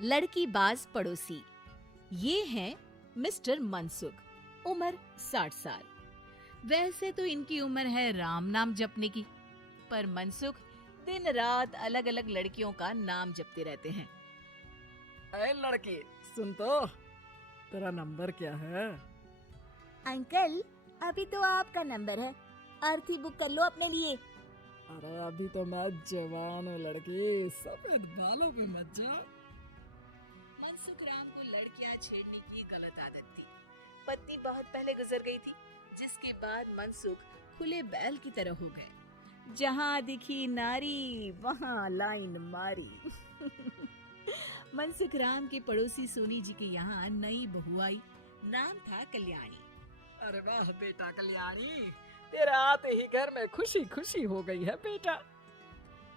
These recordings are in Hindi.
लड़की बाज पड़ोसी। ये हैं मिस्टर मनसुख, उम्र 60 साल। वैसे तो इनकी उम्र है राम नाम जपने की, पर मनसुख दिन रात अलग अलग लड़कियों का नाम जपते रहते हैं। अरे लड़की, सुन तो, तेरा नंबर क्या है? अंकल, अभी तो आपका नंबर है, अर्थी बुक कर लो अपने लिए। अरे अभी तो मैं जवान हूँ लड़की, सफेद बालों पे मत जा। मनसुख राम को लड़कियां छेड़ने की गलत आदत थी। पत्नी बहुत पहले गुजर गई थी, जिसके बाद मनसुख खुले बैल की तरह हो गए। जहां दिखी नारी वहां लाइन मारी। मनसुख राम के पड़ोसी सोनी जी के यहाँ नई बहू आई। नाम था कल्याणी। अरे वाह बेटा कल्याणी, तेरे आते ही घर में खुशी खुशी हो गई है बेटा।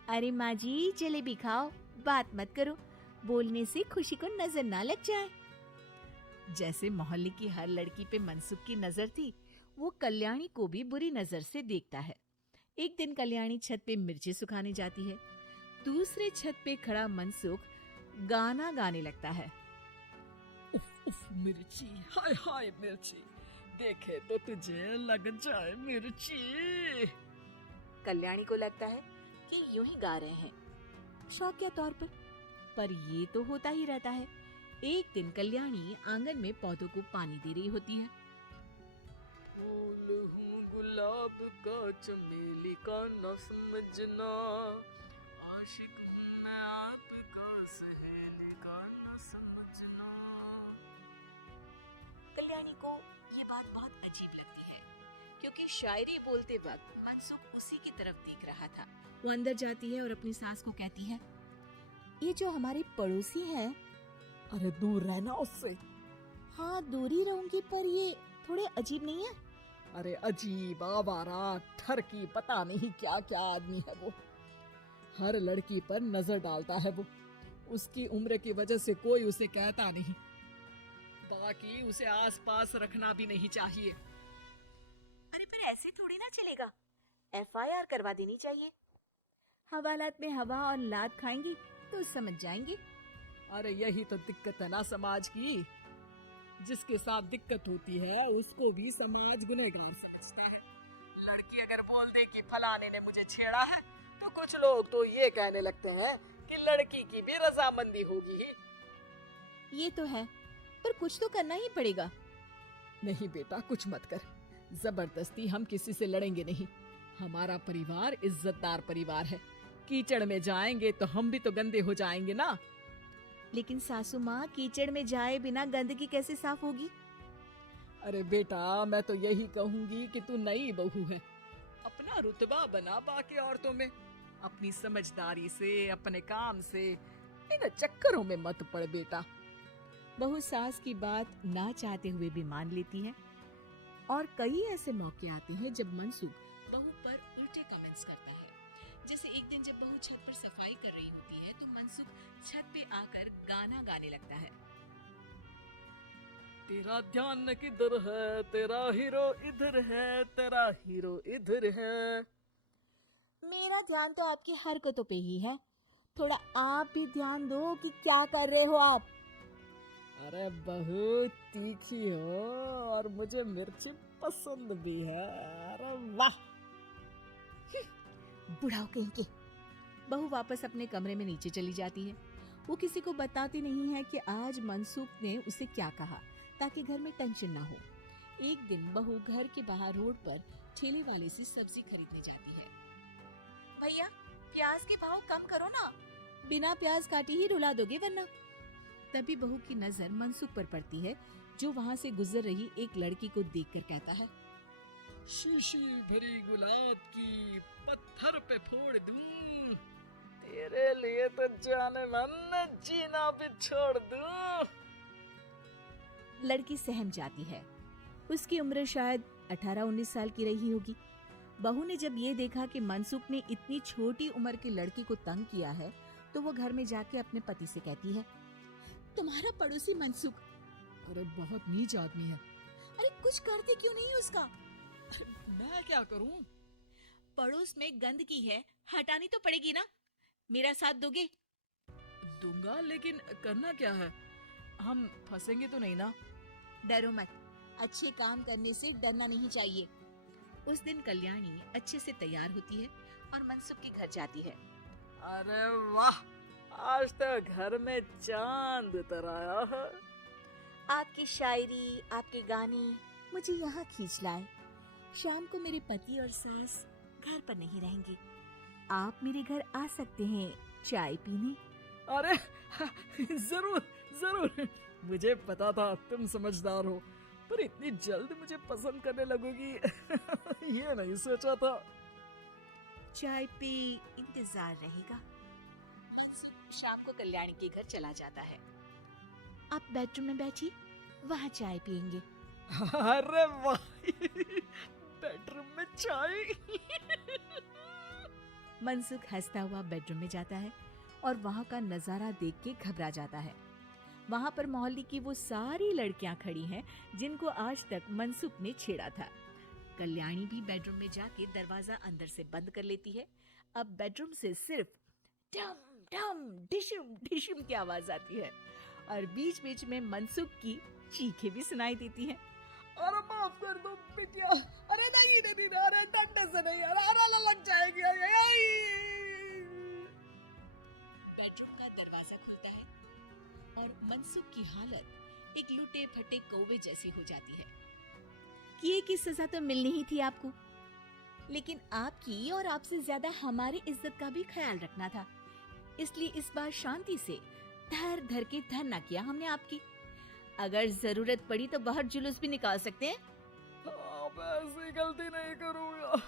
अरे माँ जी, जलेबी खाओ, बात मत करो, बोलने से खुशी को नजर ना लग जाए। जैसे मोहल्ले की हर लड़की पे मनसुख की नजर थी, वो कल्याणी को भी बुरी नजर से देखता है। एक दिन कल्याणी छत पे मिर्ची सुखाने जाती है। दूसरे छत पे खड़ा मनसुख गाना गाने लगता है। उफ उफ मिर्ची, हाय हाय मिर्ची, देखे तो तुझे लग जाए मिर्ची। कल्याणी को लगता है कि यूं ही गा रहे हैं, शौकिया तौर पर ये तो होता ही रहता है। एक दिन कल्याणी आंगन में पौधों को पानी दे रही होती है। फूल हूँ गुलाब का, चमेली का न समझना, आशिक हूँ मैं आपका, सहेली का न समझना। कल्याणी को ये बात बहुत अजीब लगती है, क्योंकि शायरी बोलते वक्त मनसुख उसी की तरफ देख रहा था। वो अंदर जाती है और अपनी सास को कहती है, ये जो हमारे पड़ोसी हैं, अरे दूर रहना उससे। हाँ दूरी रहूंगी, पर ये थोड़े अजीब नहीं है? अरे अजीब, आवारा, ठरकी, पता नहीं क्या क्या आदमी है वो। हर लड़की पर नजर डालता है वो। उसकी उम्र की वजह से कोई उसे कहता नहीं। बाकी उसे आसपास रखना भी नहीं चाहिए। अरे पर ऐसे थोड़ी ना चलेगा, FIR करवा देनी चाहिए। हवालात में हवा और लात खाएंगी तो समझ जाएंगे। अरे यही तो दिक्कत है ना समाज की। जिसके साथ दिक्कत होती है उसको भी समाज गुनहगार समझता है। लड़की अगर बोल दे कि फलाने ने मुझे छेड़ा है, तो कुछ लोग तो ये कहने लगते हैं कि लड़की की भी रजामंदी होगी ही। ये तो है, पर कुछ तो करना ही पड़ेगा। नहीं बेटा, कुछ मत कर। जबरदस्ती हम किसी से लड़ेंगे नहीं। हमारा परिवार इज्जतदार परिवार है। कीचड़ में जाएंगे तो हम भी तो गंदे हो जाएंगे ना। लेकिन सासू माँ, कीचड़ में जाए बिना गंदगी कैसे साफ होगी? अरे बेटा, मैं तो यही कहूंगी कि तू नई बहू है, अपना रुतबा बना बाकी औरतों में। अपनी समझदारी से, अपने काम से इन चक्करों में मत पड़ बेटा। बहू सास की बात ना चाहते हुए भी मान लेती है। और कई ऐसे मौके आते हैं जब मनसुख बहू पर उल्टे कमेंट्स करता है। जैसे एक दिन जब बहू छत पर सफाई कर रही होती है, तो मनसुख छत पे आकर गाना गाने लगता है। तेरा ध्यान किधर है, तेरा हीरो इधर है, तेरा हीरो इधर है। मेरा ध्यान तो आपकी हरकतों पे ही है, थोड़ा आप भी ध्यान दो कि क्या कर रहे हो आप। अरे बहू तीखी हो और मुझे मिर्ची पसंद भी है। अरे वाह। बुढ़ाओ कहीं के। बहू वापस अपने कमरे में नीचे चली जाती है। वो किसी को बताती नहीं है कि आज मनसुख ने उसे क्या कहा, ताकि घर में टेंशन ना हो। एक दिन बहू घर के बाहर रोड पर ठेले वाले से सब्जी खरीदने जाती है। भैया, प्याज के भाव कम करो ना, बिना प्याज काटे ही रुला दोगे वरना। तभी बहू की नजर मनसुख पर पड़ती है, जो वहाँ से गुजर रही एक लड़की को देखकर कहता है, शीशी भरी गुलाब की पत्थर पे फोड़ दूं, तेरे लिए तो जाने मन जीना भी छोड़ दूं। लड़की सहम जाती है। उसकी उम्र शायद 18-19 साल की रही होगी। बहू ने जब ये देखा कि मनसुख ने इतनी छोटी उम्र की लड़की को तंग किया है, तो वो घर में जाके अपने पति से कहती है, तुम्हारा पड़ोसी मनसुख, अरे बहुत नीच आदमी है। अरे कुछ करते क्यों नहीं उसका? मैं क्या करूं? पड़ोस में गंदगी है, हटानी तो पड़ेगी ना। मेरा साथ दोगे? दूंगा, लेकिन करना क्या है? हम फंसेंगे तो नहीं ना? डरो मत, अच्छे काम करने से डरना नहीं चाहिए। उस दिन कल्याणी अच्छे से तैयार होती है और मनसुख के घर जाती है। अरे वाह, आज तो घर में चांद उतर आया है। आपकी शायरी, आपके गाने मुझे यहाँ खींच लाए। शाम को मेरे पति और सास घर पर नहीं रहेंगे। आप मेरे घर आ सकते हैं चाय पीने। अरे जरूर जरूर, मुझे पता था तुम समझदार हो, पर इतनी जल्द मुझे पसंद करने लगोगी ये नहीं सोचा था। चाय पे इंतजार रहेगा। शाम को कल्याणी के घर चला जाता है। आप बेडरूम में बैठिए, वहाँ चाय पियेंगे। अरे वाह, बेडरूम में चाय मनसुख हंसता हुआ बेडरूम में जाता है और वहाँ का नजारा देख के घबरा जाता है। वहाँ पर मोहल्ले की वो सारी लड़कियां खड़ी हैं जिनको आज तक मनसुख ने छेड़ा था। कल्याणी भी बेडरूम में जाके दरवाजा अंदर से बंद कर लेती है। अब बेडरूम से सिर्फ डम डम डिशुम डिशुम की आवाज आती है और बीच बीच में मनसुख की चीखें भी सुनाई देती हैं। अरे माफ कर दो बिटिया, अरे नहीं नहीं, अरे डंडे से नहीं, अरे लग जाएगी। बेडरूम का दरवाजा खुलता है और मनसुख की हालत एक लुटे फटे कौवे जैसी हो जाती है। किए की सजा तो मिलनी ही थी आपको, लेकिन आपकी और आपसे ज्यादा हमारी इज्जत का भी ख्याल रखना था। इसलिए इस बार शांति से धर धर के धर ना किया हमने आपकी। अगर जरूरत पड़ी तो बाहर जुलूस भी निकाल सकते हैं। अब ऐसी गलती नहीं करूंगा,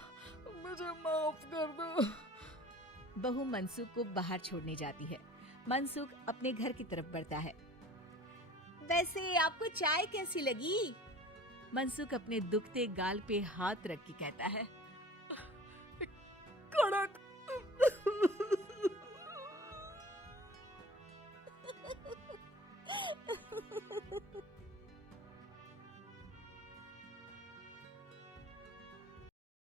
मुझे माफ कर दो। बहू मनसुख को बाहर छोड़ने जाती है। मनसुख अपने घर की तरफ बढ़ता है। वैसे आपको चाय कैसी लगी? मनसुख अपने दुखते गाल पे हाथ रख के कहता है,